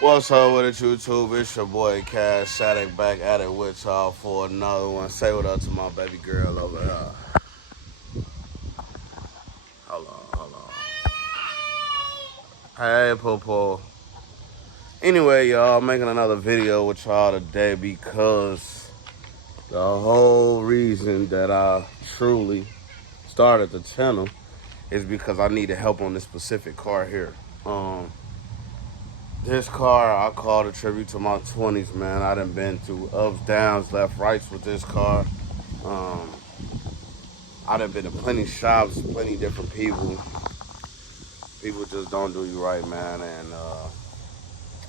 What's up with it, YouTube? It's your boy Cash Sadek back at it with y'all for another one. Say what up to my baby girl over here. Hold on, hold on. Hey, Popo. Anyway, y'all, making another video with y'all today because the whole reason that I truly started the channel is because I needed help on this specific car here. This car, I call it a tribute to my 20s, man. I done been through ups, downs, left, rights with this car. Um, I done been to plenty shops, plenty different people. People just don't do you right, man. And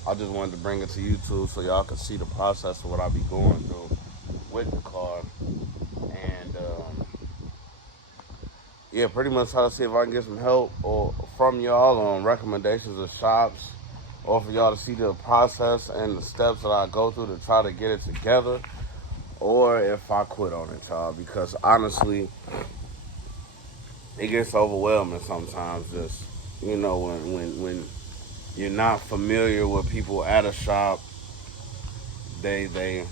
I just wanted to bring it to YouTube so y'all can see the process of what I be going through with the car. And yeah, pretty much try to see if I can get some help or from y'all on recommendations of shops, or for y'all to see the process and the steps that I go through to try to get it together, or if I quit on it, y'all. Because honestly, it gets overwhelming sometimes. Just when you're not familiar with people at a shop, they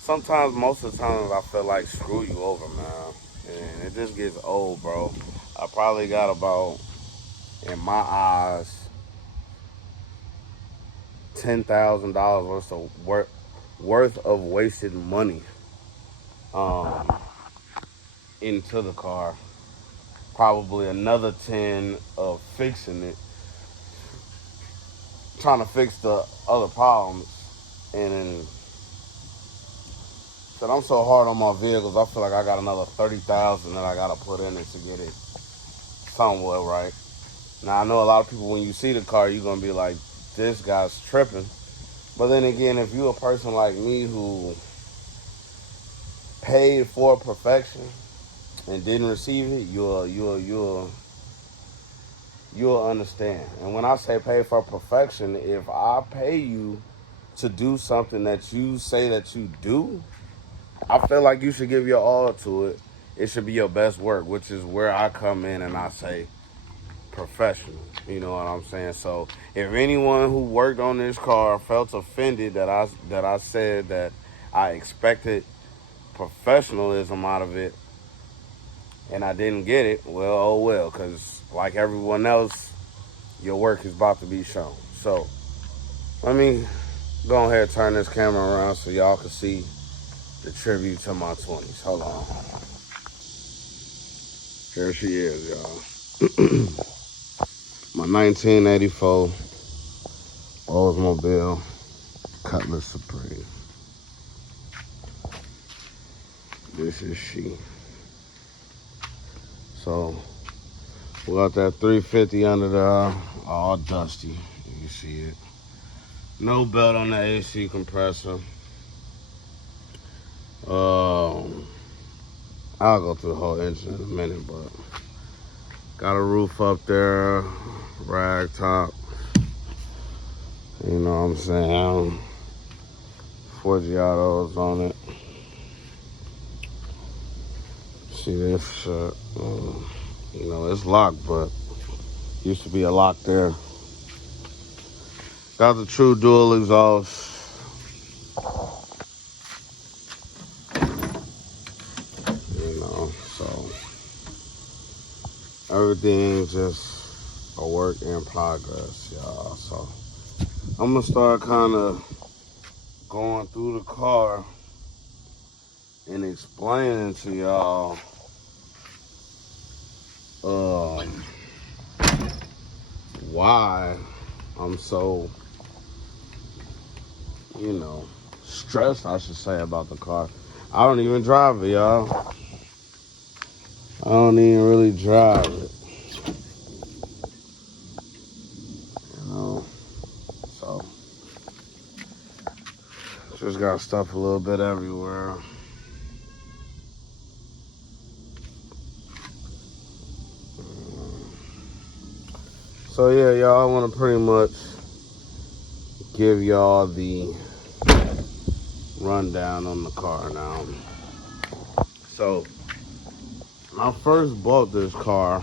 sometimes, most of the times, I feel like screw you over, man, and it just gets old, bro. I probably got about, in my eyes, $10,000 worth of wasted money um, into the car. Probably another 10 of fixing it, trying to fix the other problems. And then, said I'm so hard on my vehicles, I feel like I got another 30,000 that I gotta put in it to get it somewhere right. Now I know a lot of people, when you see the car, you're gonna be like, this guy's tripping. But then again, if you're a person like me who paid for perfection and didn't receive it, you'll understand. And when I say pay for perfection, if I pay you to do something that you say that you do, I feel like you should give your all to it. It should be your best work, which is where I come in and I say professional. You know what I'm saying? So if anyone who worked on this car felt offended that I said that I expected professionalism out of it and I didn't get it, well, oh well, because like everyone else, your work is about to be shown. So let me go ahead and turn this camera around so y'all can see the tribute to my 20s. Hold on. Here she is, y'all. My 1984 Oldsmobile Cutlass Supreme. This is she. So we got that 350 under there, all dusty. You can see it. No belt on the AC compressor. I'll go through the whole engine in a minute, but got a roof up there, rag top. You know what I'm saying? Forgiatos on it. See this shit? You know, it's locked, but used to be a lock there. Got the true dual exhaust. You know, so everything's just a work in progress, y'all. So I'm gonna start kind of going through the car and explaining to y'all why I'm so, stressed, I should say, about the car. I don't even drive it, y'all. I don't even really drive it. So just got stuff a little bit everywhere. So yeah, y'all, I want to pretty much give y'all the rundown on the car now. So when I first bought this car,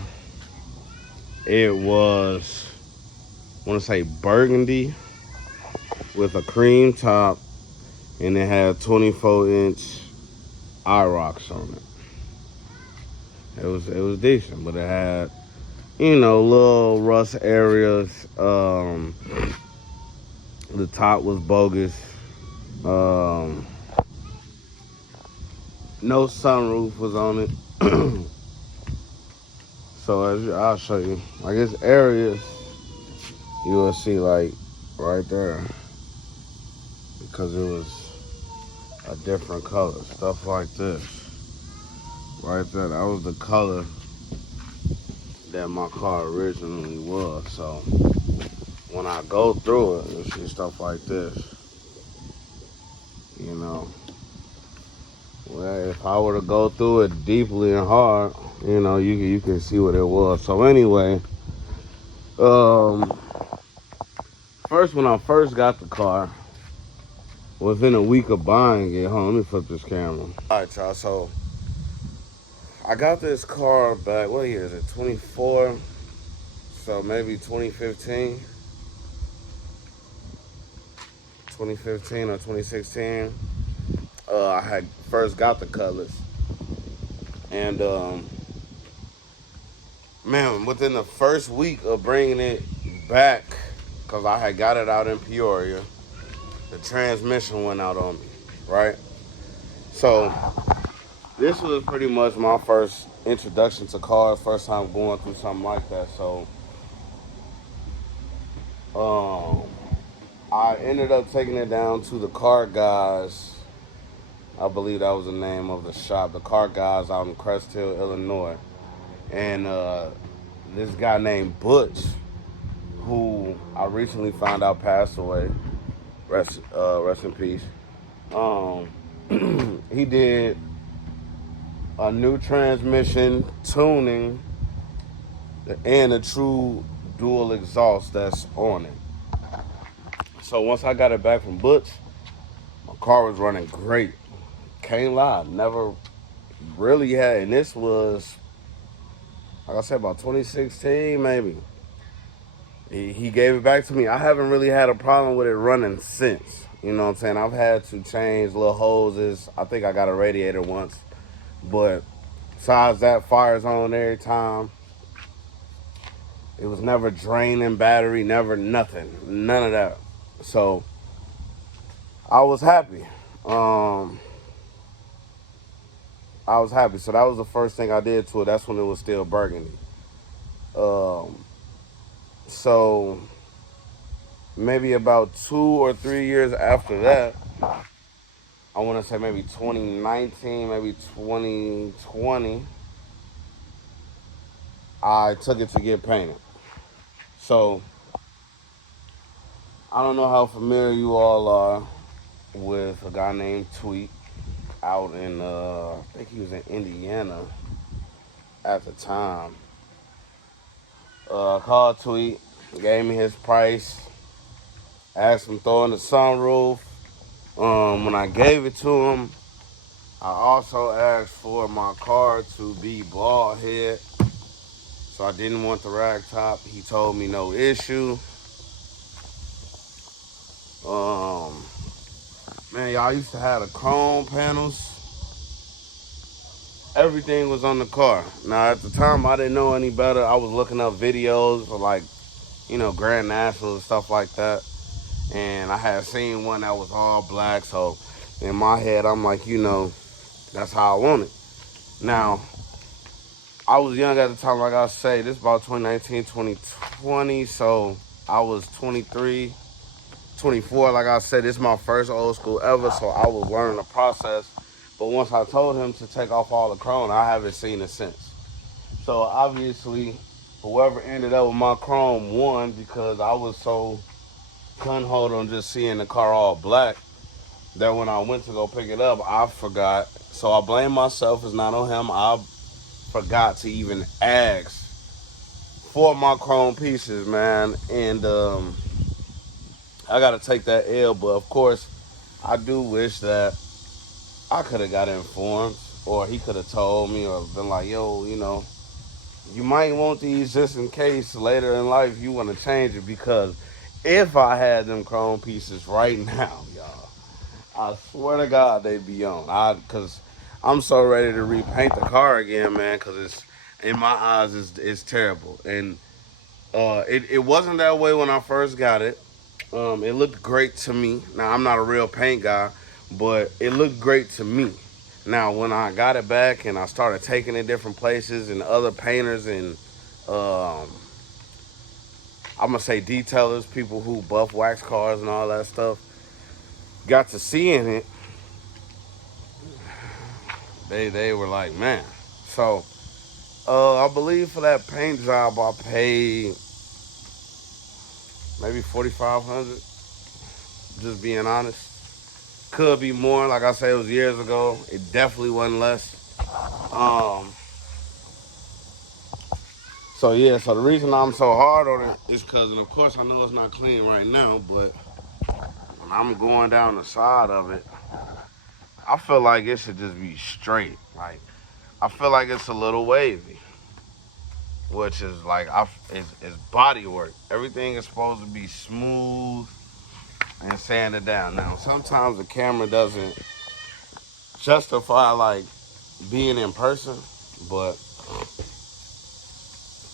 it was, I want to say burgundy with a cream top, and it had 24-inch eye rocks on it. It was decent, but it had, little rust areas. The top was bogus. No sunroof was on it. So I'll show you. Like, it's areas you will see, like right there, because it was a different color. Stuff like this, right there. That was the color that my car originally was. So when I go through it, you see stuff like this. Well, if I were to go through it deeply and hard, you can see what it was. So anyway, first, when I first got the car, within a week of buying it, hold on, let me flip this camera. All right, y'all, so I got this car back, what year is it, 24? So maybe 2015 or 2016. I had first got the Cutlass, and man, within the first week of bringing it back, because I had got it out in Peoria, the transmission went out on me, right? So this was pretty much my first introduction to cars, first time going through something like that. So I ended up taking it down to the Car Guys. I believe that was the name of the shop, the Car Guys out in Crest Hill, Illinois. And this guy named Butch, who I recently found out passed away, rest in peace. He did a new transmission, tuning, and a true dual exhaust that's on it. So once I got it back from Butch, my car was running great. Can't lie, never really had, and this was, like I said, about 2016 maybe. He gave it back to me. I haven't really had a problem with it running since. You know what I'm saying? I've had to change little hoses. I think I got a radiator once. But besides that, fire's on every time. It was never draining battery, never nothing. None of that. So I was happy. So that was the first thing I did to it. That's when it was still burgundy. So maybe about 2 or 3 years after that, I want to say maybe 2019, maybe 2020, I took it to get painted. So I don't know how familiar you all are with a guy named Tweet out in, I think he was in Indiana at the time. Called Tweet, gave me his price, asked him to throw in the sunroof. When I gave it to him, I also asked for my car to be bald head, so I didn't want the rag top. He told me no issue. Man, y'all used to have the chrome panels. Everything was on the car. Now, at the time, I didn't know any better. I was looking up videos of, like, Grand National and stuff like that. And I had seen one that was all black. So in my head, I'm like, that's how I want it. Now, I was young at the time, like I say. This is about 2019, 2020. So I was 23, 24. Like I said, this is my first old school ever. So I was learning the process. But once I told him to take off all the chrome, I haven't seen it since. So obviously, whoever ended up with my chrome won, because I was so gun-ho on just seeing the car all black that when I went to go pick it up, I forgot. So I blame myself. It's not on him. I forgot to even ask for my chrome pieces, man. And I got to take that L. But of course, I do wish that I could have got informed, or he could have told me, or been like, yo, you might want these just in case later in life you want to change it, because If I had them chrome pieces right now, y'all, I swear to God they'd be on. Cause I'm so ready to repaint the car again, man. Cause it's in my eyes, it's terrible. And it wasn't that way when I first got it. It looked great to me. Now I'm not a real paint guy, but it looked great to me. Now when I got it back and I started taking it different places and other painters and um, I'm gonna say detailers, people who buff wax cars and all that stuff, got to seeing it, they were like, man. So I believe for that paint job I paid maybe 4,500. Just being honest. Could be more. Like I said, it was years ago. It definitely wasn't less. Um, so yeah. So the reason I'm so hard on it is because, and of course, I know it's not clean right now, but when I'm going down the side of it, I feel like it should just be straight. Like I feel like it's a little wavy, which is like it's body work. Everything is supposed to be smooth and sanded down. Now sometimes the camera doesn't justify like being in person, but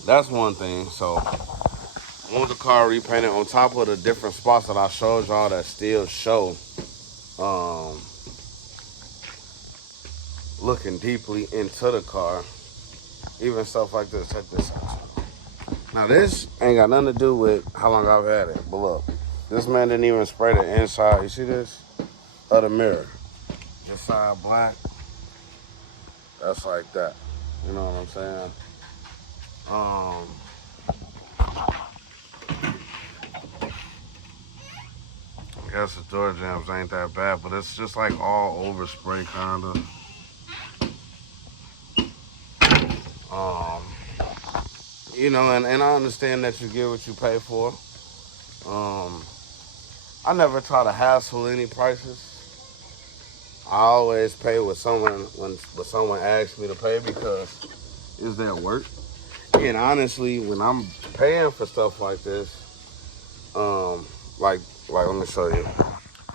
that's one thing. So I want the car repainted on top of the different spots that I showed y'all that still show um, looking deeply into the car. Even stuff like this. Check this out. Now this ain't got nothing to do with how long I've had it. But look, this man didn't even spray the inside. You see this? Of the mirror. This side black. That's like that. You know what I'm saying? Um, I guess the door jams ain't that bad, but it's just like all over spray kinda. Um, you know, and I understand that you get what you pay for. Um, I never try to hassle any prices. I always pay what someone asks me to pay because it's their work. And honestly, when I'm paying for stuff like this, um, like let me show you.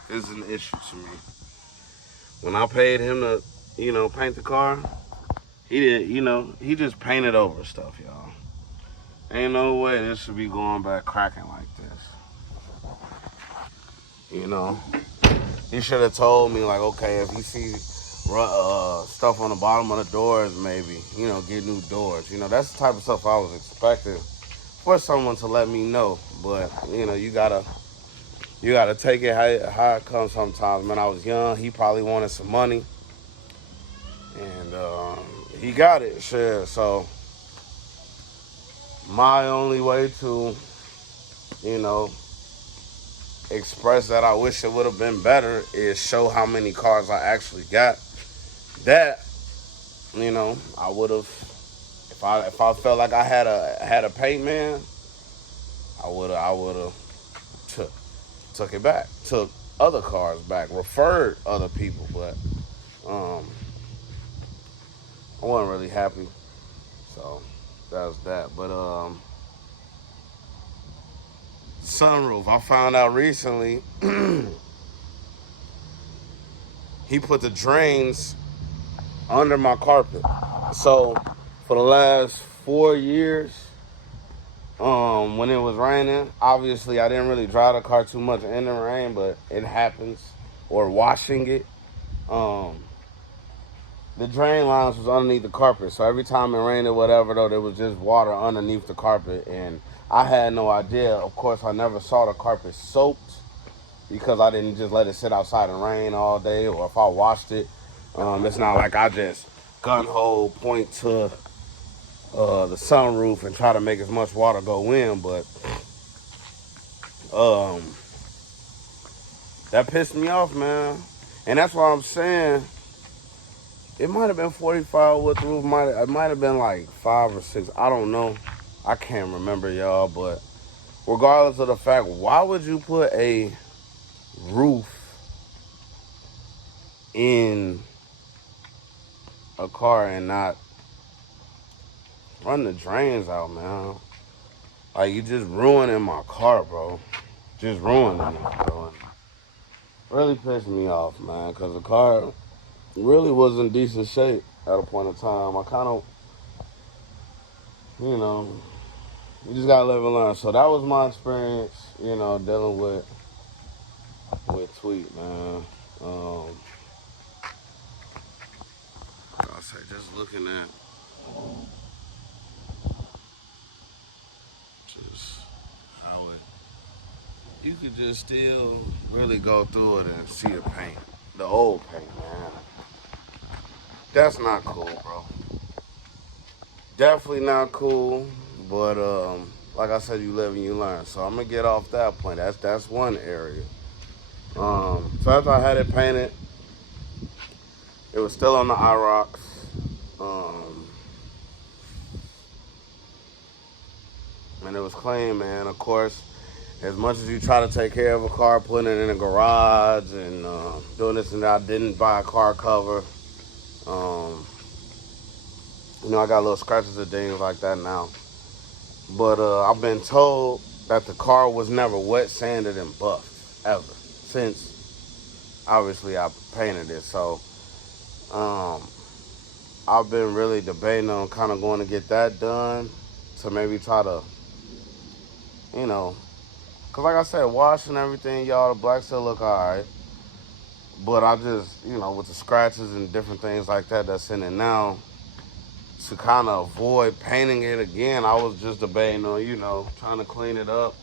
This is an issue to me. When I paid him to, paint the car, he did, he just painted over stuff, y'all. Ain't no way this should be going back cracking like this. You know, he should have told me like, okay, if you see stuff on the bottom of the doors, maybe, get new doors. That's the type of stuff I was expecting for someone to let me know. But you gotta take it how it comes sometimes. Man, I was young. He probably wanted some money, and he got it. Sure. So my only way to, you know, express that I wish it would have been better is show how many cars I actually got. That, I would have, if I felt like I had a paint man, I would have took it back, took other cars back, referred other people, but I wasn't really happy. So that was that. But sunroof, I found out recently he put the drains under my carpet. So for the last 4 years, when it was raining, obviously I didn't really drive the car too much in the rain, but it happens. Or washing it. The drain lines was underneath the carpet, so every time it rained or whatever, though, there was just water underneath the carpet, and I had no idea. Of course, I never saw the carpet soaked because I didn't just let it sit outside and rain all day, or if I washed it, it's not like I just gun-ho point to the sunroof and try to make as much water go in, but um, that pissed me off, man. And that's why I'm saying it might have been 45 with the roof. It might have been like 5 or 6. I don't know. I can't remember, y'all. But regardless of the fact, why would you put a roof in a car and not run the drains out, man? Like, you just ruining my car, bro. just ruining it, bro. And really pissed me off, man, because the car really was in decent shape at a point in time. I kind of, you know, you just gotta live and learn. So that was my experience, you know, dealing with Tweet, man. I'll say just looking at just how it, you could just still really go through it and see the paint, the old paint, man. That's not cool, bro. Definitely not cool. But like I said, you live and you learn. So I'm gonna get off that point. That's one area. So after I had it painted, it was still on the IROX. And it was clean, man. Of course, as much as you try to take care of a car, putting it in a garage and doing this and that, I didn't buy a car cover. You know, I got little scratches and things like that now. But I've been told that the car was never wet, sanded, and buffed, ever. Since, obviously, I painted it. So, I've been really debating on kind of going to get that done to maybe try to, you know, because like I said, washing everything, y'all, the black still look all right. But I just, you know, with the scratches and different things like that that's in it now, to kind of avoid painting it again, I was just debating on, you know, trying to clean it up.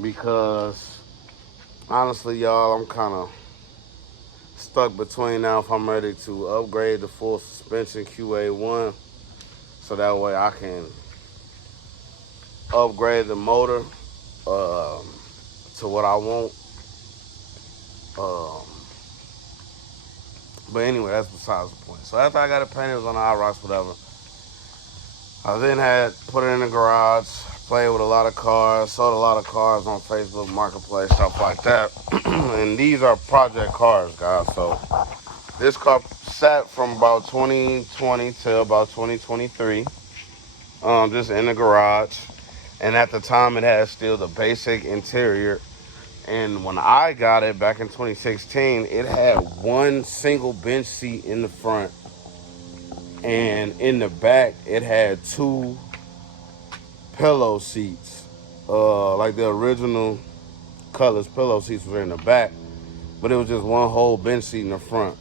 Because, honestly, y'all, I'm kind of stuck between now if I'm ready to upgrade the full suspension QA1 so that way I can upgrade the motor to what I want. But anyway, that's besides the point. So after I got it painted, it was on the IROX, whatever. I then had put it in the garage, played with a lot of cars, sold a lot of cars on Facebook Marketplace, stuff like that. And these are project cars, guys. So this car sat from about 2020 to about 2023, just in the garage. And at the time, it had still the basic interior. And when I got it back in 2016, it had one single bench seat in the front. And in the back, it had two pillow seats. Like the original CUTLASS pillow seats were in the back. But it was just one whole bench seat in the front.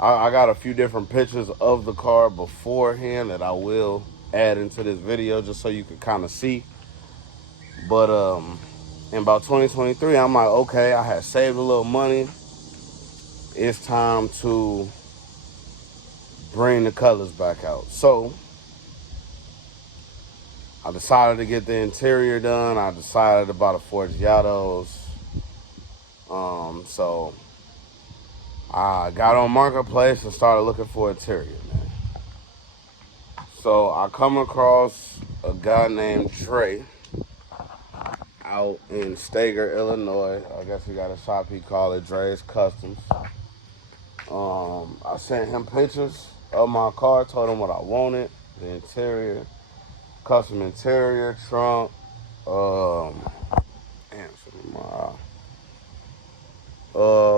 I got a few different pictures of the car beforehand that I will add into this video just so you can kind of see. But in about 2023, I'm like, okay, I had saved a little money. It's time to bring the colors back out. So I decided to get the interior done. I decided about a Forgiatos. So I got on Marketplace and started looking for interior, man. So I come across a guy named Trey out in Stager, Illinois. I guess he got a shop he called it Dre's Customs. I sent him pictures of my car, told him what I wanted, the interior, custom interior, trunk,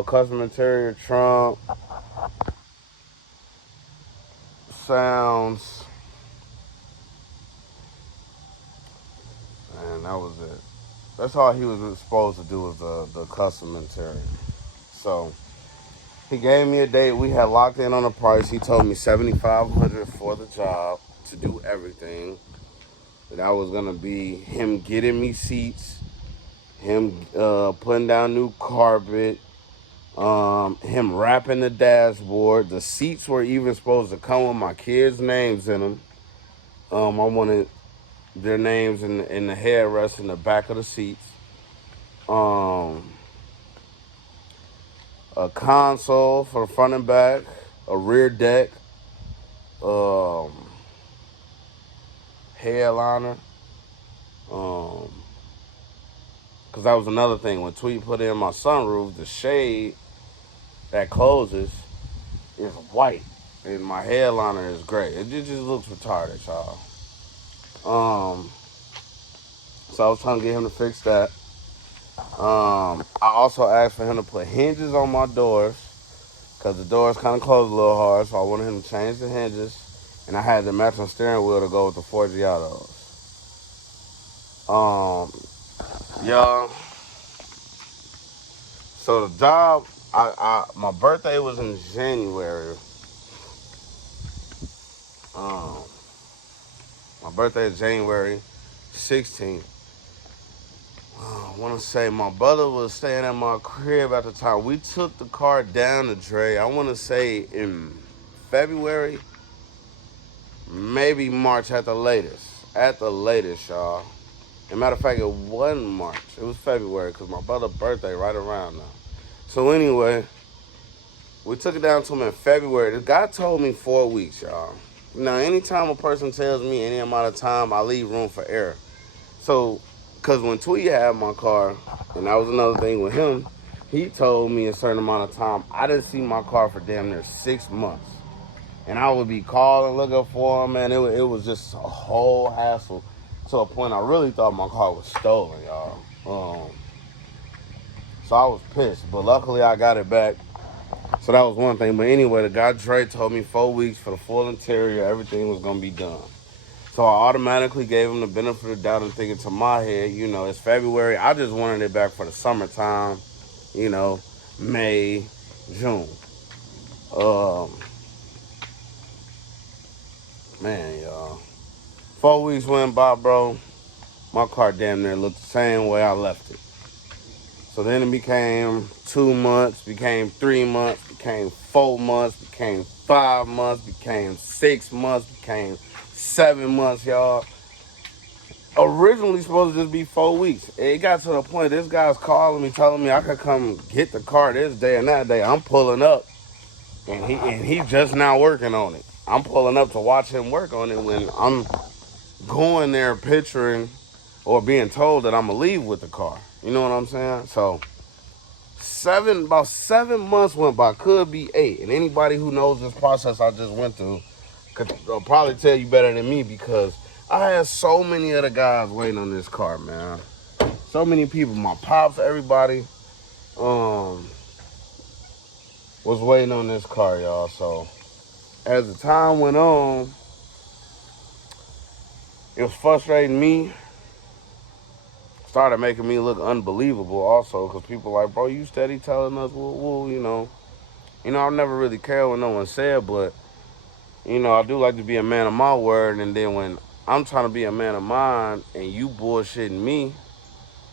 custom interior, trunk, sounds, and that was it. That's all he was supposed to do was the custom interior. So he gave me a date. We had locked in on a price. He told me $7,500 for the job to do everything. That was gonna be him getting me seats, him putting down new carpet, him wrapping the dashboard. The seats were even supposed to come with my kids' names in them. I wanted their names in the headrest in the back of the seats. A console for the front and back, a rear deck, headliner. Because that was another thing. When Tweet put in my sunroof, the shade that closes is white. And my headliner is gray. It just looks retarded, y'all. So I was trying to get him to fix that. I also asked for him to put hinges on my doors because the doors kind of closed a little hard. So I wanted him to change the hinges. And I had the matching steering wheel to go with the Forgiatos. Yeah. So the job, my birthday was in January. My birthday is January 16th. I want to say my brother was staying at my crib at the time. We took the car down to Dre. I want to say in February, maybe March at the latest. At the latest, y'all. As a matter of fact, it wasn't March. It was February because my brother's birthday right around now. So anyway, we took it down to him in February. The guy told me 4 weeks, y'all. Now, anytime a person tells me any amount of time, I leave room for error. So, because when Tweety had my car, and that was another thing with him, he told me a certain amount of time. I didn't see my car for damn near 6 months. And I would be calling, looking for him, man. It was just a whole hassle to a point I really thought my car was stolen, y'all. So I was pissed, but luckily I got it back. So that was one thing. But anyway, the guy Dre told me 4 weeks for the full interior, everything was going to be done. So I automatically gave him the benefit of the doubt and thinking to my head, you know, it's February. I just wanted it back for the summertime, you know, May, June. Man, y'all. 4 weeks went by, bro. My car damn near looked the same way I left it. So then it became 2 months, became 3 months, became 4 months, became 5 months, became 6 months, became 7 months, y'all. Originally supposed to just be 4 weeks. It got to the point this guy's calling me, telling me I could come get the car this day and that day. I'm pulling up, and he just now working on it. I'm pulling up to watch him work on it when I'm going there picturing or being told that I'm gonna leave with the car. You know what I'm saying? So about 7 months went by, could be 8. And anybody who knows this process I just went through could probably tell you better than me because I had so many other guys waiting on this car, man. So many people, my pops, everybody, was waiting on this car, y'all. So as the time went on, it was frustrating me. Started making me look unbelievable also because people like, bro, you steady telling us, woo, you know. You know, I never really cared what no one said, but, you know, I do like to be a man of my word. And then when I'm trying to be a man of mine and you bullshitting me,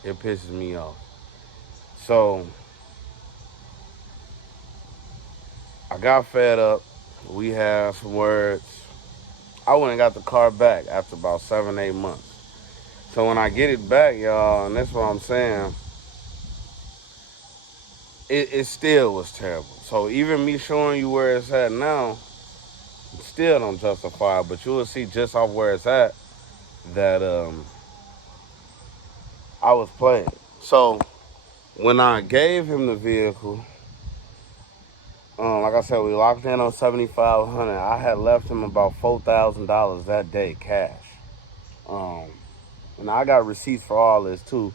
it pisses me off. So I got fed up. We had some words. I went and got the car back after about 7, 8 months. So when I get it back, y'all, and that's what I'm saying, it still was terrible. So even me showing you where it's at now, it still don't justify it. But you will see just off where it's at that I was playing. So when I gave him the vehicle, like I said, we locked in on $7,500. I had left him about $4,000 that day cash. And I got receipts for all this too,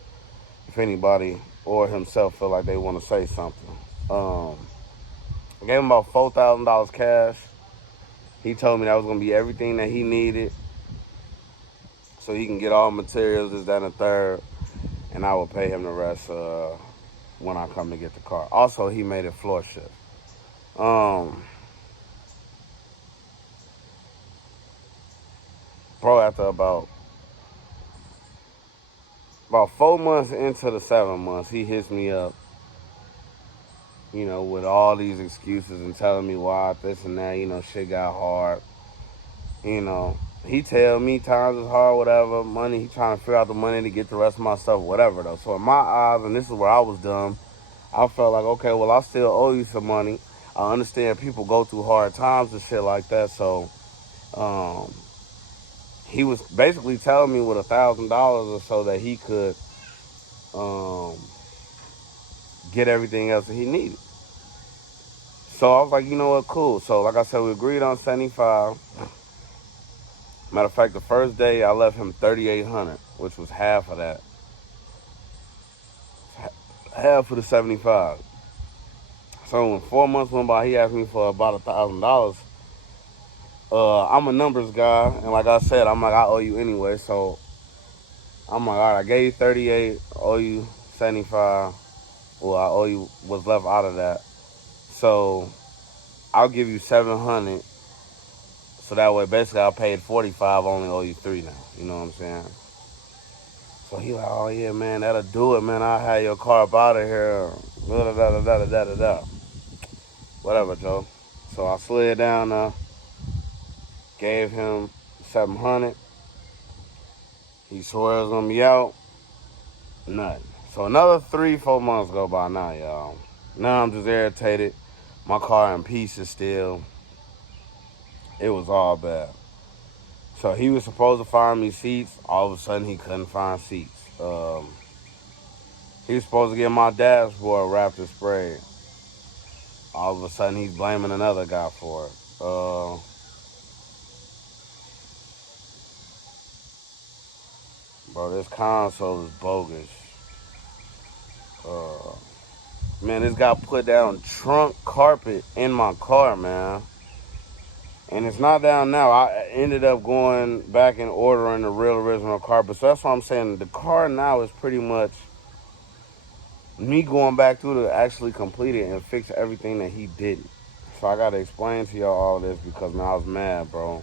if anybody or himself feel like they want to say something. I gave him about $4,000 cash. He told me that was going to be everything that he needed so he can get all materials, this, that, and the third, and I will pay him the rest when I come to get the car. Also, he made it floor shift. Bro, after about 4 months into the 7 months, he hits me up, you know, with all these excuses and telling me why this and that, you know, shit got hard. You know, he tell me times is hard, whatever, money, he trying to figure out the money to get the rest of my stuff, whatever, though. So in my eyes, and this is where I was dumb, I felt like, okay, well, I still owe you some money. I understand people go through hard times and shit like that, so he was basically telling me with $1,000 or so that he could get everything else that he needed. So I was like, you know what, cool. So like I said, we agreed on 75. Matter of fact, the first day I left him 3,800, which was half of that. Half of the 75. So when 4 months went by, he asked me for about $1,000. I'm a numbers guy, and like I said, I'm like, I owe you anyway. So I'm like, all right, I gave you 38, I owe you 75. Well, I owe you what's left out of that. So I'll give you 700. So that way, basically, I paid 45, I only owe you 3 now. You know what I'm saying? So he like, oh yeah, man, that'll do it, man. I'll have your car up out of here. Da da da da da da da da. Whatever, Joe. So I slid down, gave him 700. He swore it was gonna be out. Nothing. So another 3-4 months go by now, y'all. Now I'm just irritated. My car in pieces still. It was all bad. So he was supposed to find me seats. All of a sudden, he couldn't find seats. He was supposed to get my dashboard wrapped and sprayed. All of a sudden, he's blaming another guy for it. Bro, this console is bogus. Man, this guy put down trunk carpet in my car, man. And it's not down now. I ended up going back and ordering the real original carpet. So that's what I'm saying. The car now is pretty much me going back through to actually complete it and fix everything that he didn't. So I got to explain to y'all all this because, man, I was mad, bro.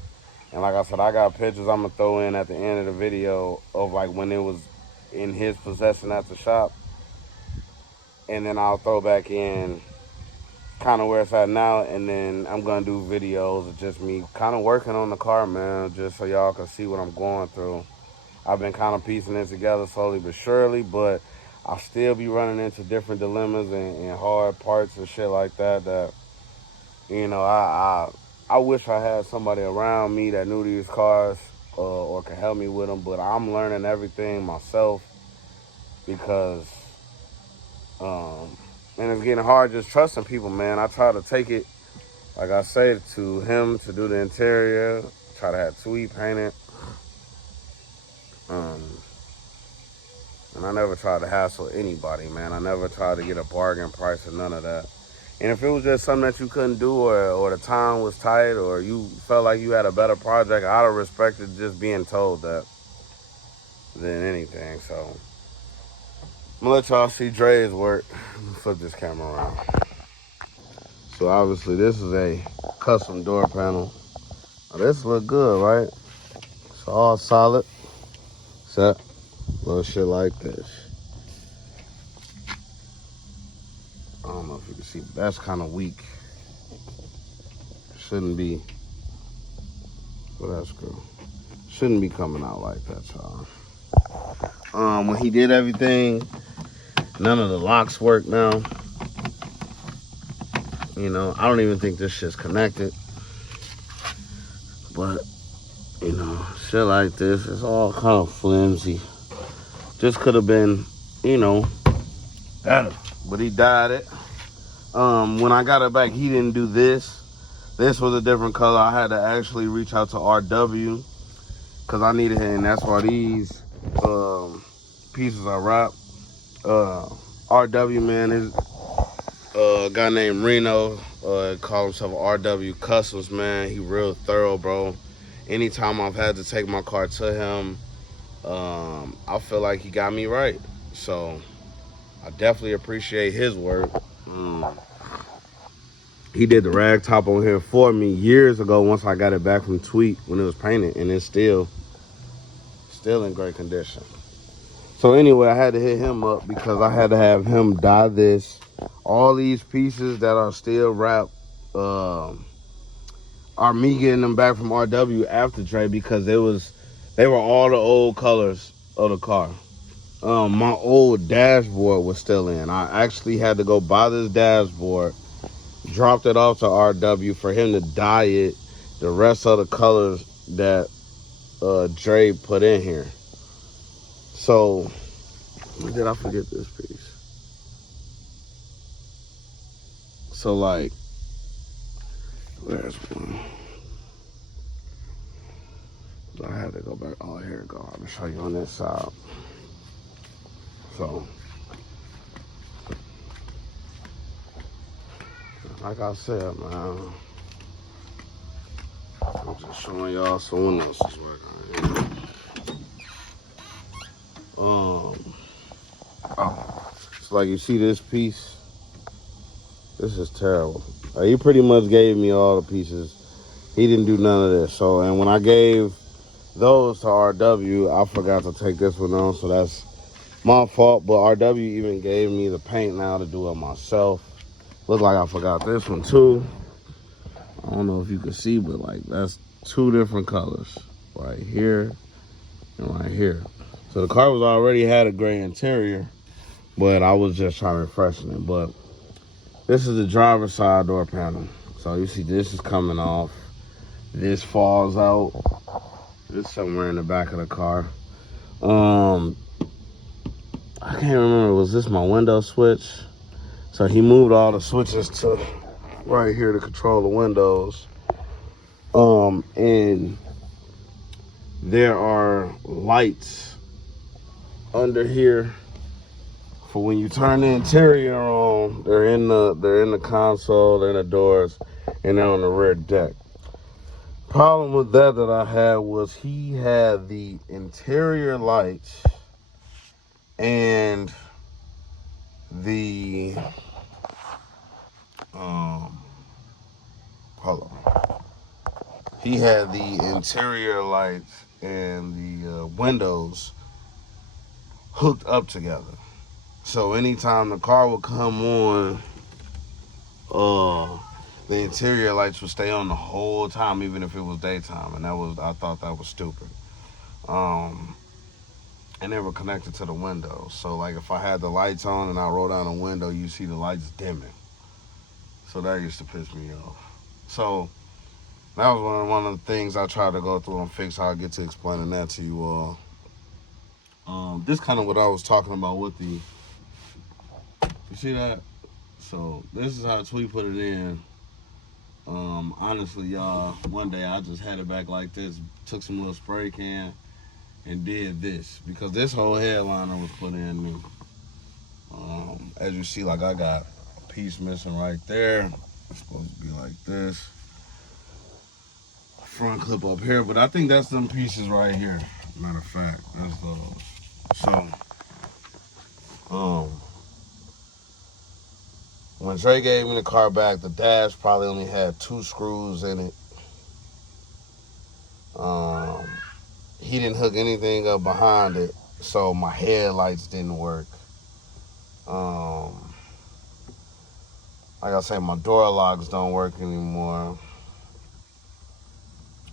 And like I said, I got pictures I'm going to throw in at the end of the video of, like, when it was in his possession at the shop. And then I'll throw back in kind of where it's at now, and then I'm gonna do videos of just me kind of working on the car, man, just so y'all can see what I'm going through. I've been kind of piecing it together slowly but surely, but I'll still be running into different dilemmas and hard parts and shit like that, you know, I wish I had somebody around me that knew these cars or could help me with them, but I'm learning everything myself because and it's getting hard just trusting people, man. I try to take it, like I say, to him to do the interior. Try to have Tweet paint it. And I never try to hassle anybody, man. I never tried to get a bargain price or none of that. And if it was just something that you couldn't do or the time was tight or you felt like you had a better project, I'd have respected just being told that than anything. So I'm gonna let y'all see Dre's work. Flip this camera around. So obviously this is a custom door panel. Now this look good, right? It's all solid. Set. Little shit like this. I don't know if you can see, but that's kind of weak. Shouldn't be. Well, that's good. Shouldn't be coming out like that, y'all. When he did everything, none of the locks work now. You know, I don't even think this shit's connected. But, you know, shit like this, it's all kind of flimsy. Just could have been, you know, better. But he dyed it. When I got it back, he didn't do this. This was a different color. I had to actually reach out to RW because I needed it, and that's why these pieces are wrapped. RW, man, is a guy named Reno, call himself RW Customs, man. He real thorough, bro. Anytime I've had to take my car to him, I feel like he got me right. So I definitely appreciate his work. He did the rag top on here for me years ago once I got it back from Tweet when it was painted, and it's still in great condition. So anyway, I had to hit him up because I had to have him dye this. All these pieces that are still wrapped are me getting them back from RW after Dre because they were all the old colors of the car. My old dashboard was still in. I actually had to go buy this dashboard, dropped it off to RW for him to dye it the rest of the colors that Dre put in here. So, did I forget this piece? So, like, where's one? I had to go back. Oh, here we go. I'll show you on this side. So, like I said, man, I'm just showing y'all someone else's work on here. So like you see this piece, this is terrible. He pretty much gave me all the pieces. He didn't do none of this. So, and when I gave those to RW, I forgot to take this one on, so that's my fault. But RW even gave me the paint now to do it myself. Look like I forgot this one too. I don't know if you can see, but like that's two different colors, right here and right here. So the car was already had a gray interior, but I was just trying to freshen it. But this is the driver's side door panel. So you see this is coming off. This falls out. This somewhere in the back of the car. I can't remember, was this my window switch? So he moved all the switches to right here to control the windows. And there are lights under here for when you turn the interior on. They're in the console, they're in the doors, and they're on the rear deck. Problem with that I had was he had the interior lights and the hold on. He had the interior lights and the windows hooked up together. So anytime the car would come on, the interior lights would stay on the whole time, even if it was daytime, and I thought that was stupid. And they were connected to the windows. So like if I had the lights on and I roll down the window, you see the lights dimming. So that used to piss me off. So that was one of the things I tried to go through and fix. How I get to explaining that to you all. This kind of what I was talking about with the, you see that? So this is how Tweet put it in. Honestly, y'all, one day I just had it back like this, took some little spray can and did this because this whole headliner was put in new. As you see, like I got a piece missing right there. It's supposed to be like this. Front clip up here, but I think that's them pieces right here. Matter of fact, that's those. So, when Trey gave me the car back, the dash probably only had 2 screws in it. He didn't hook anything up behind it, so my headlights didn't work. Like I say, my door locks don't work anymore.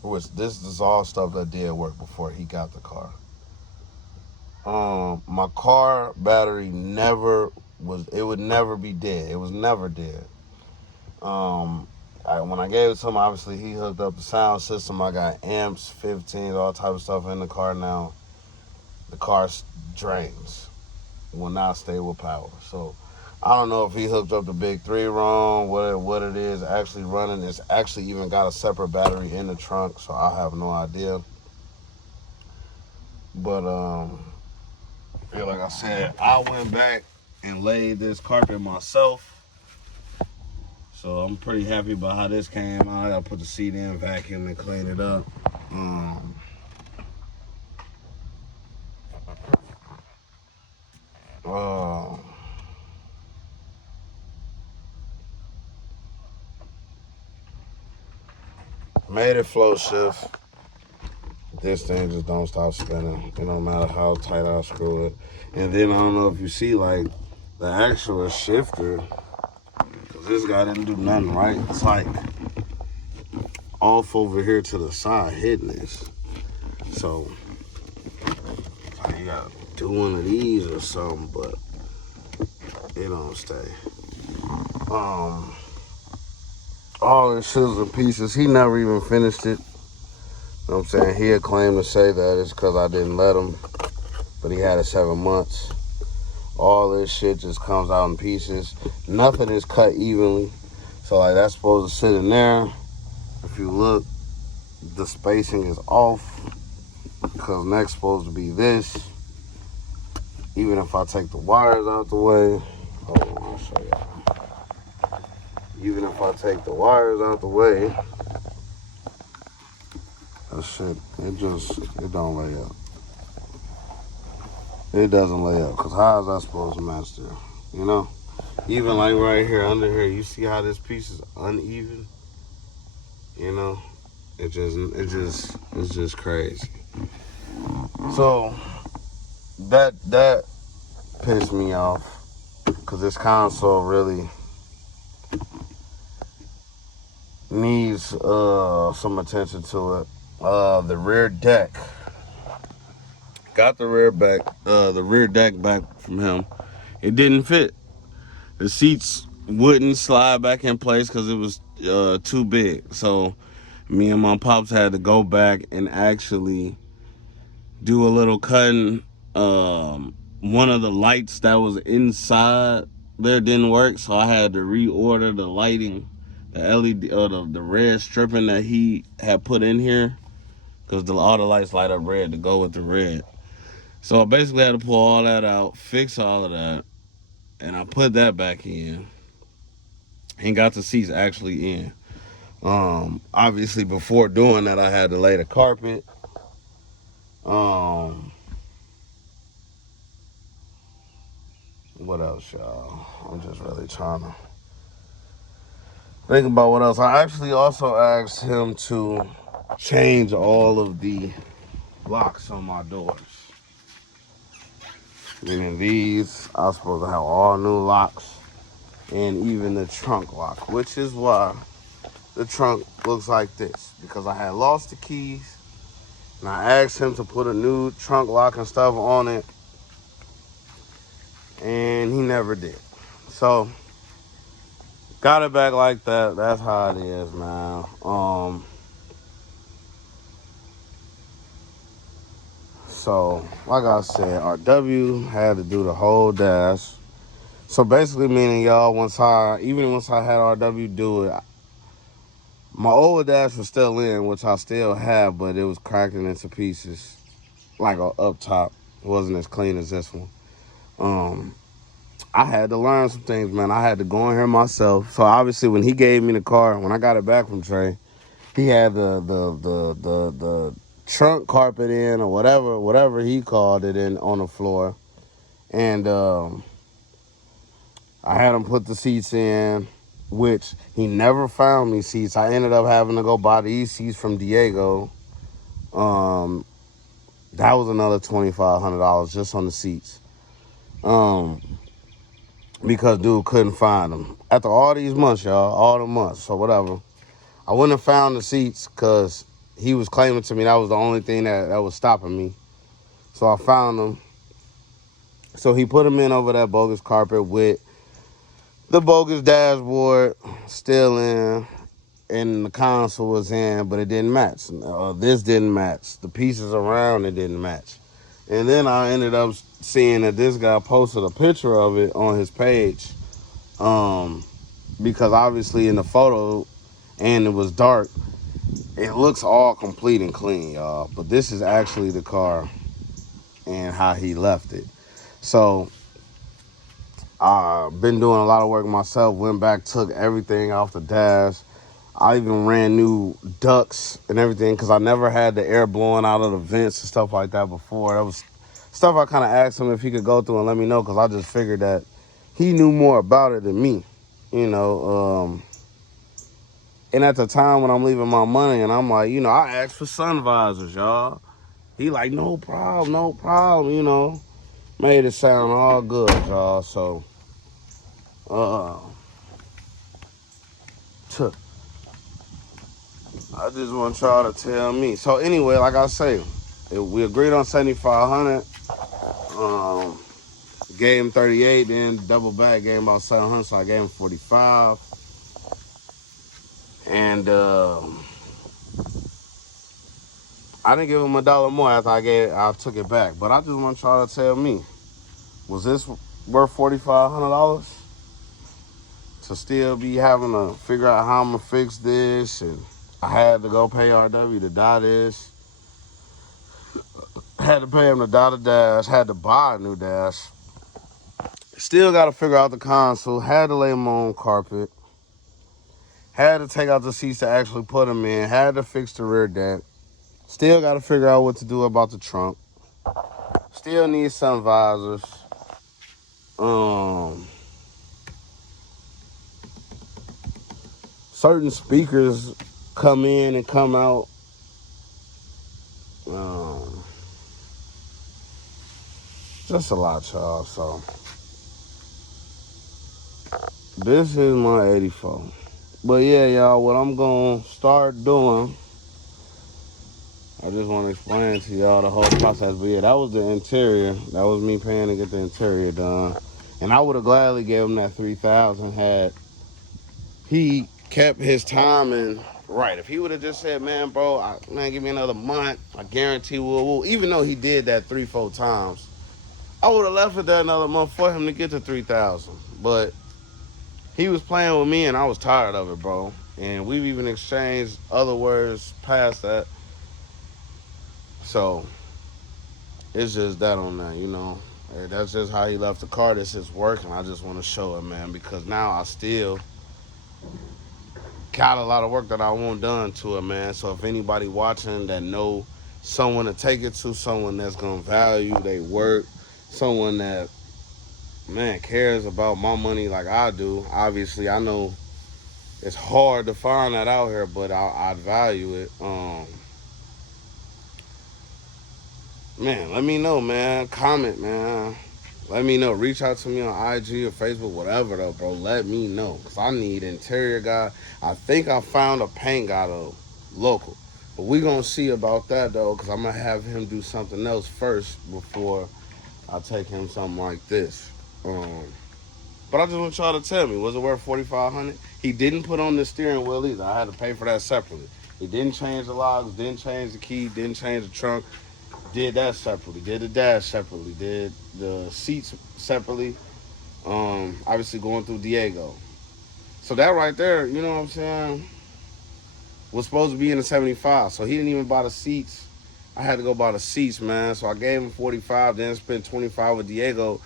Which this is all stuff that did work before he got the car. My car battery would never be dead. It was never dead. When I gave it to him, obviously he hooked up the sound system. I got amps, 15s, all type of stuff in the car now. The car drains, will not stay with power. So I don't know if he hooked up the big 3 wrong, what it is actually running. It's actually even got a separate battery in the trunk, so I have no idea. But yeah, like I said, I went back and laid this carpet myself. So I'm pretty happy about how this came out. I gotta put the seat in, vacuum, and clean it up. Made it flow shift. This thing just don't stop spinning. It don't matter how tight I screw it. And then I don't know if you see like the actual shifter, because this guy didn't do nothing right. It's like off over here to the side hitting this. So you gotta do one of these or something, but it don't stay. All in shizzles and pieces. He never even finished it. You know what I'm saying? He had claimed to say that it's because I didn't let him, but he had it 7 months. All this shit just comes out in pieces. Nothing is cut evenly. So like that's supposed to sit in there. If you look, the spacing is off. because next supposed to be this. Even if I take the wires out the way, hold on, I'll show y'all. Even if I take the wires out the way, that shit, it don't lay up. It doesn't lay up, because how is that supposed to match there? You know? Even like right here, under here, you see how this piece is uneven? You know? It's just crazy. So, that pissed me off, because this console really needs some attention to it. The rear deck. Got the rear deck back from him. It didn't fit. The seats wouldn't slide back in place because it was too big. So me and my pops had to go back and actually do a little cutting. One of the lights that was inside there didn't work, so I had to reorder the lighting, the LED, the red stripping that he had put in here, because all the lights light up red to go with the red. So I basically had to pull all that out, fix all of that, and I put that back in and got the seats actually in. Obviously before doing that, I had to lay the carpet. What else, y'all? I'm just really trying to think about what else. I actually also asked him to change all of the locks on my doors. Meaning these, I was supposed to have all new locks, and even the trunk lock, which is why the trunk looks like this, because I had lost the keys, and I asked him to put a new trunk lock and stuff on it, and he never did. So got it back like that. That's how it is, man. So like I said, RW had to do the whole dash. So basically, meaning y'all, once I had RW do it, my old dash was still in, which I still have, but it was cracking into pieces, like up top. It wasn't as clean as this one. I had to learn some things, man. I had to go in here myself. So obviously, when he gave me the car, when I got it back from Trey, he had the trunk carpet in, or whatever he called it, in on the floor, and I had him put the seats in, which he never found me seats. I ended up having to go buy these seats from Diego. That was another $2,500 just on the seats. Because dude couldn't find them. After all these months, y'all, all the months, so whatever. I wouldn't have found the seats because he was claiming to me that was the only thing that was stopping me. So I found them. So he put them in over that bogus carpet with the bogus dashboard still in, and the console was in, but it didn't match. This didn't match. The pieces around it didn't match. And then I ended up seeing that this guy posted a picture of it on his page, because obviously in the photo, and it was dark, it looks all complete and clean, y'all. But this is actually the car and how he left it. So I've been doing a lot of work myself. Went back, took everything off the dash. I even ran new ducts and everything, because I never had the air blowing out of the vents and stuff like that before. That was stuff I kind of asked him if he could go through and let me know, because I just figured that he knew more about it than me, you know. And at the time when I'm leaving my money, and I'm like, I asked for sun visors, y'all. He like, no problem, Made it sound all good, y'all. So, I just want y'all to tell me. So anyway, like I say, we agreed on 7,500. Gave him 38, then double back, gave him about 700, so I gave him 45. And I didn't give him $1 more after I took it back. But I just want y'all to tell me, was this worth $4,500 to still be having to figure out how I'm gonna fix this? And I had to go pay RW to dye this. Had to pay him to dot a dash. Had to buy a new dash. Still got to figure out the console. Had to lay him on carpet. Had to take out the seats to actually put them in. Had to fix the rear deck. Still got to figure out what to do about the trunk. Still need sun visors. Certain speakers come in and come out. Just a lot, y'all. So this is my 84. But yeah, y'all, what I'm gonna start doing, I just want to explain to y'all the whole process. But yeah, that was the interior. That was me paying to get the interior done. And I would have gladly gave him that $3,000 had he kept his timing right. If he would have just said, man, bro, man, give me another month, I guarantee we'll. Even though he did that 3-4 times, I would have left it there another month for him to get to 3,000. But he was playing with me, and I was tired of it, bro. And we've even exchanged other words past that. So it's just that on that, you know. Hey, that's just how he left the car. This is working. I just want to show it, man, because now I still got a lot of work that I want done to it, man. So if anybody watching that know someone to take it to, someone that's gonna value their work, someone that, man, cares about my money like I do. Obviously, I know it's hard to find that out here, but I'd value it. Man, let me know, man. Comment, man. Let me know. Reach out to me on IG or Facebook, whatever, though, bro. Let me know. Because I need interior guy. I think I found a paint guy, though, local. But we going to see about that, though, because I'm going to have him do something else first before I take him something like this. But I just want y'all to tell me, was it worth $4,500? He didn't put on the steering wheel either. I had to pay for that separately. He didn't change the locks, didn't change the key, didn't change the trunk. Did that separately, did the dash separately, did the seats separately, obviously going through Diego. So that right there, you know what I'm saying, was supposed to be in the 75. So he didn't even buy the seats. I had to go buy the seats, man. So I gave him 45, then spent 25 with Diego.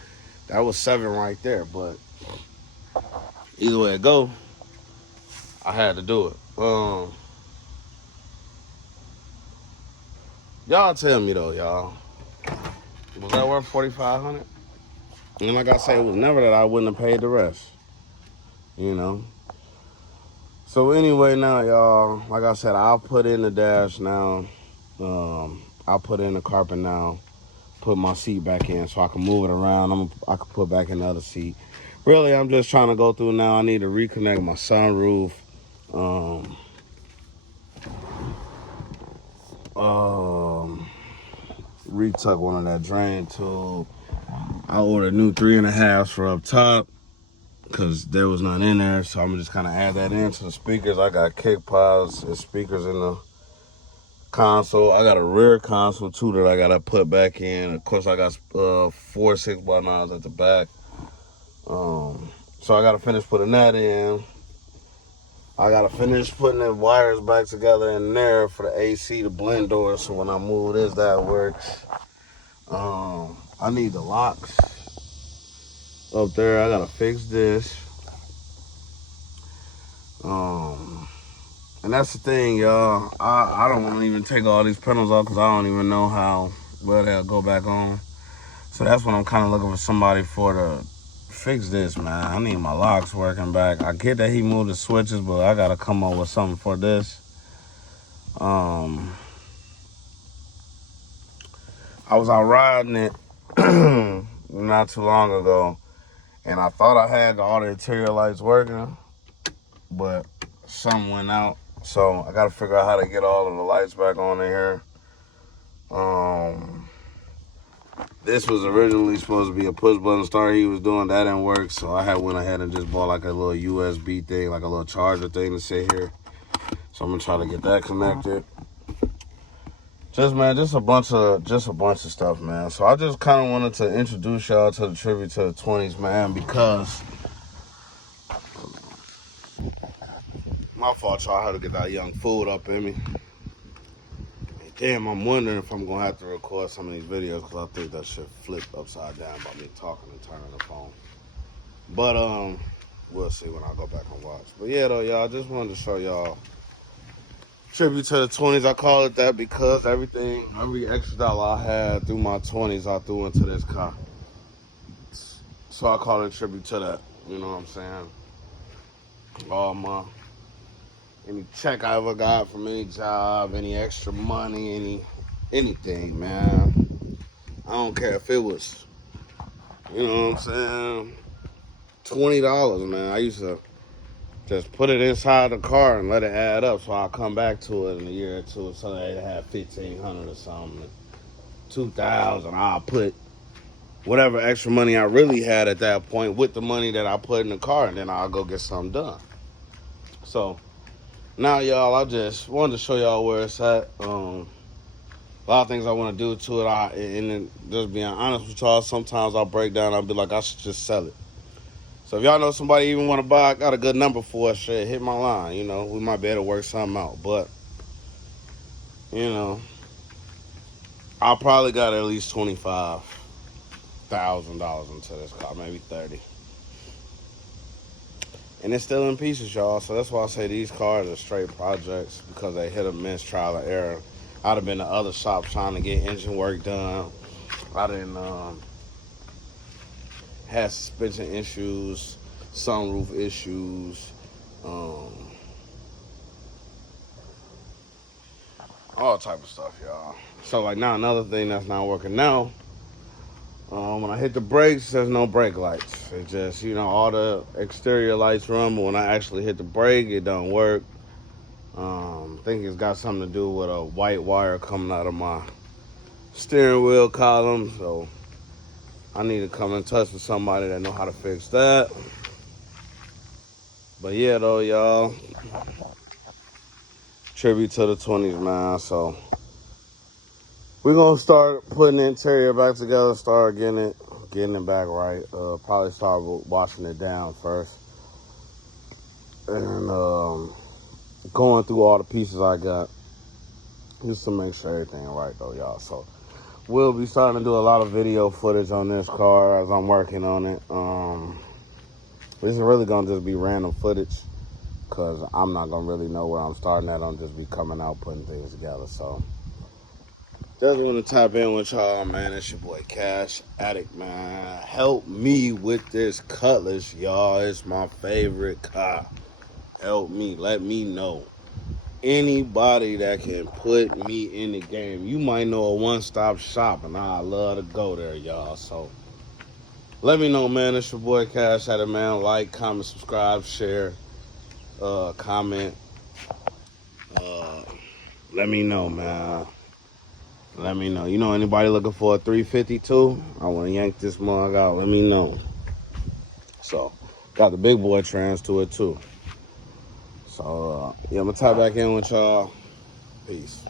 That was 7 right there. But either way it go, I had to do it. Y'all tell me though, y'all. Was that worth $4,500? And like I say, it was never that I wouldn't have paid the rest. You know. So anyway, now y'all, like I said, I'll put in the dash now. I'll put in the carpet now. Put my seat back in so I can move it around. I can put back in the other seat. Really, I'm just trying to go through now. I need to reconnect my sunroof. Retuck one of that drain tube. I ordered new 3.5s for up top because there was none in there. So I'm just kind of add that into the speakers. I got kick pods and speakers in the console. I got a rear console too that I got to put back in. Of course, I got 4 6x9s at the back. So I got to finish putting that in. I got to finish putting the wires back together in there for the AC, the blend door. So when I move this, that works. I need the locks up there. I gotta fix this. And that's the thing, y'all. I don't want to even take all these panels off because I don't even know how well they'll go back on. So that's what I'm kind of looking for somebody for to fix this, man. I need my locks working back. I get that he moved the switches, but I gotta come up with something for this. I was out riding it not too long ago, and I thought I had all the interior lights working, but something went out. So I gotta figure out how to get all of the lights back on in here. This was originally supposed to be a push button start he was doing. That didn't work, so I went ahead and just bought like a little USB thing, like a little charger thing to sit here. So I'm gonna try to get that connected. Just a bunch of stuff, man. So I just kind of wanted to introduce y'all to the tribute to the 20s, man, because my fault, y'all. I had to get that young food up in me. Damn, I'm wondering if I'm gonna have to record some of these videos because I think that shit flipped upside down by me talking and turning the phone. But we'll see when I go back and watch. But yeah, though, y'all, I just wanted to show y'all tribute to the 20s. I call it that because every extra dollar I had through my 20s, I threw into this car. So I call it tribute to that. You know what I'm saying? Any check I ever got from any job, any extra money, anything, man. I don't care if it was, you know what I'm saying, $20, man. I used to just put it inside the car and let it add up so I'll come back to it in a year or two so they had 1,500 or something. 2,000, I'll put whatever extra money I really had at that point with the money that I put in the car, and then I'll go get something done. So now, y'all, I just wanted to show y'all where it's at. A lot of things I want to do to it. And just being honest with y'all, sometimes I'll break down. I'll be like, I should just sell it. So if y'all know somebody even want to buy, I got a good number for it. Shit, hit my line. You know, we might be able to work something out. But, you know, I probably got at least $25,000 into this car, maybe 30. And it's still in pieces, y'all. So that's why I say these cars are straight projects, because they hit or miss, trial and error. I'd have been to other shops trying to get engine work done. I didn't had suspension issues, sunroof issues, all type of stuff, y'all. So like now, another thing that's not working now. When I hit the brakes, there's no brake lights. It just, you know, all the exterior lights run, but when I actually hit the brake, it don't work. I think it's got something to do with a white wire coming out of my steering wheel column. So I need to come in touch with somebody that know how to fix that. But yeah, though, y'all, tribute to the 20s, man. So we're gonna start putting the interior back together, start getting it back right. Probably start washing it down first, and going through all the pieces I got just to make sure everything right, though, y'all. So we'll be starting to do a lot of video footage on this car as I'm working on it. This is really gonna just be random footage because I'm not gonna really know where I'm starting at. I'm just be coming out putting things together. So just want to tap in with y'all, man. It's your boy Cash Addict, man. Help me with this Cutlass, y'all. It's my favorite car. Help me. Let me know. Anybody that can put me in the game. You might know a one-stop shop, and I love to go there, y'all. So let me know, man. It's your boy Cash Addict, man. Like, comment, subscribe, share, comment. Let me know, man. Let me know. You know anybody looking for a 352? I want to yank this mug out. Let me know. So, got the big boy trans to it too. So, yeah, I'm going to tie back in with y'all. Peace.